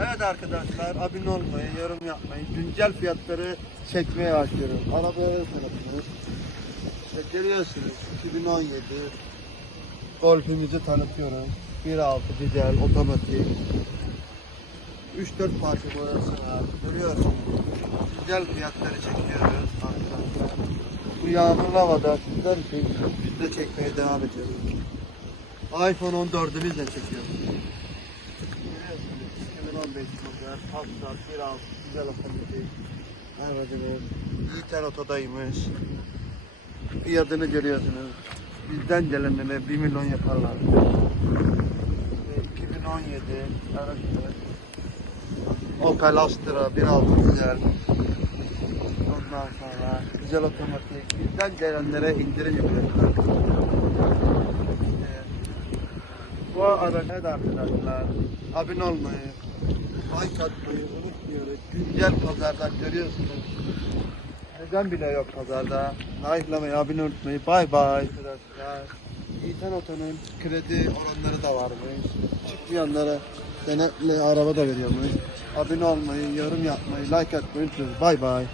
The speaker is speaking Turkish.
Evet arkadaşlar abone olmayı, yorum yapmayı, güncel fiyatları çekmeye başlıyorum. Arabaya tanıtıyoruz. İşte görüyorsunuz 2017 Golf'ümüzü tanıtıyoruz. 1.6 dizel, otomatik. 3-4 parça boyası var. Görüyorsunuz. Güncel fiyatları çekiyoruz arkadaşlar. Bu yağmurlu havada sizler için biz de çekmeye devam ediyoruz. iPhone 14'ü biz de çekiyoruz. Görüyorsunuz 2015 model, Passat 1.6 güzel otomatik. Aracımız Yiğiter Oto'daymış. Fiyatını görüyorsunuz. Bizden gelenlere 1 milyon yaparlar. Ve 2017 aracımız Opel Astra 1.6 güzel. Ondan sonra güzel otomatik. Bizden gelenlere indirim yapıyorlar. İşte bu arada arkadaşlar abone olmayı, like atmayı unutmuyoruz. Güncel pazardan görüyorsunuz. Neden bile yok pazarda. Like'lamayı, abone unutmayı. Bay bay arkadaşlar. İten Oto'nun kredi oranları da varmış. Çıkmayanlara denetli araba da veriyormuş. Abone olmayı, yorum yapmayı, like atmayı unutmuyoruz. Bay bay.